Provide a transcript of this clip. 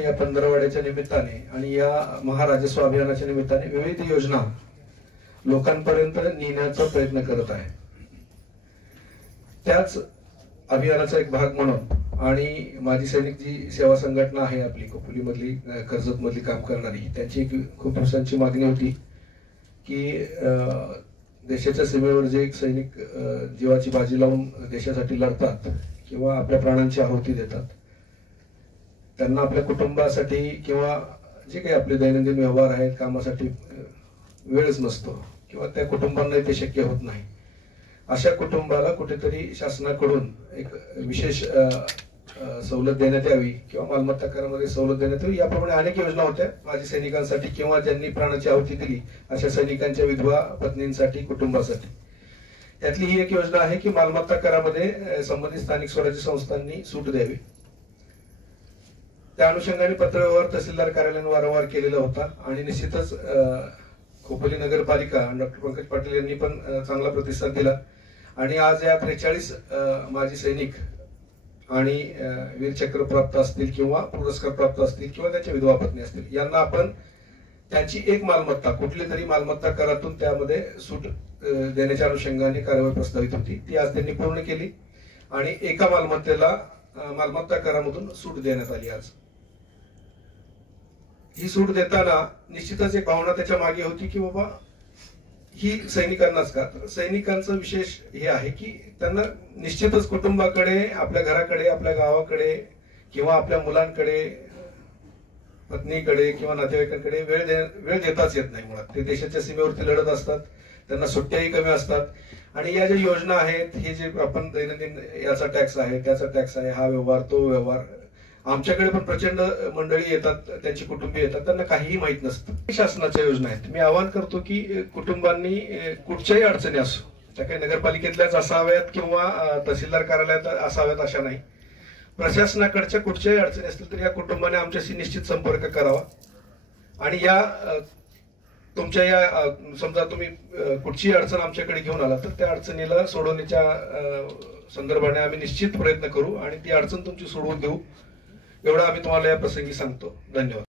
या पंधरवड्याच्या निमित्ताने आणि या महाराजस्व अभियानाच्या निमित्ताने विविध योजना लोकांपर्यंत नेण्याचा प्रयत्न करत आहे। त्याच अभियानाचा एक भाग म्हणून आणि माजी सैनिक जी सेवा संघटना आहे आपली खोपोली मधली कर्जत मधली काम करणारी, त्यांची खूप दिवसांची मागणी होती की देशाच्या सीमेवर जे एक सैनिक जीवाची बाजी लावून देशासाठी लढतात किंवा आपल्या प्राणांची आहुती देतात, त्यांना आपल्या कुटुंबासाठी किंवा जे काही आपले दैनंदिन व्यवहार आहेत कामासाठी वेळच नसतो किंवा त्या कुटुंबांना ते शक्य होत नाही। अशा कुटुंबाला कुठेतरी शासनाकडून एक विशेष सवलत देण्यात यावी किंवा मालमत्ता करामध्ये सवलत देण्यात यावी, याप्रमाणे अनेक योजना होत्या माजी सैनिकांसाठी किंवा ज्यांनी प्राणाची आहुती दिली अशा सैनिकांच्या विधवा पत्नींसाठी, कुटुंबासाठी। त्यातली ही एक योजना आहे की मालमत्ता करामध्ये संबंधित स्थानिक स्वराज्य संस्थांनी सूट द्यावी। त्या अनुषंगाने पत्रव्यवहार तहसीलदार कार्यालयाने वारंवार केलेला होता आणि निश्चितच खोपोली नगरपालिका डॉक्टर पंकज पाटील यांनी पण चांगला प्रतिसाद दिला आणि आज या 43 माजी सैनिक आणि वीरचक्र प्राप्त असतील किंवा पुरस्कार प्राप्त असतील किंवा त्यांच्या विधवा पत्नी असतील यांना आपण त्यांची एक मालमत्ता कुठली तरी मालमत्ता करातून त्यामध्ये सूट देण्याच्या अनुषंगाने कार्यवाही प्रस्तावित होती, ती आज त्यांनी पूर्ण केली आणि एका मालमत्तेला मालमत्ता करामधून सूट देण्यात आली। आज ही सूट देताना निश्चितच एक भावना त्याच्या मागे होती की बाबा ही सैनिकांनाच का, तर सैनिकांचं विशेष हे आहे की त्यांना निश्चितच कुटुंबाकडे, आपल्या घराकडे, आपल्या गावाकडे किंवा आपल्या मुलांकडे, पत्नीकडे किंवा नातेवाईकांकडे वेळ देताच येत नाही। मुळात ते देशाच्या सीमेवरती लढत असतात, त्यांना सुट्ट्याही कमी असतात आणि या ज्या योजना आहेत, हे जे आपण दैनंदिन याचा टॅक्स आहे, त्याचा टॅक्स आहे, हा व्यवहार, तो व्यवहार, आमच्याकडे पण प्रचंड मंडळी येतात, त्यांची कुटुंबीय येतात, त्यांना काहीही माहित नसतं। शासनाच्या योजना आहेत। मी आवाहन करतो की कुटुंबांनी कुठच्याही अडचणी असो, त्या काही नगरपालिकेतल्याच असाव्यात किंवा तहसीलदार कार्यालयात असाव्यात अशा नाही, प्रशासनाकडच्या कुठच्याही अडचणी असतील तर या कुटुंबाने आमच्याशी निश्चित संपर्क करावा आणि या तुमच्या या समजा तुम्ही कुठची अडचण आमच्याकडे घेऊन आला तर त्या अडचणीला सोडवण्याच्या संदर्भाने आम्ही निश्चित प्रयत्न करू आणि ती अडचण तुमची सोडवून देऊ, एवढं आम्ही तुम्हाला या प्रसंगी सांगतो। धन्यवाद।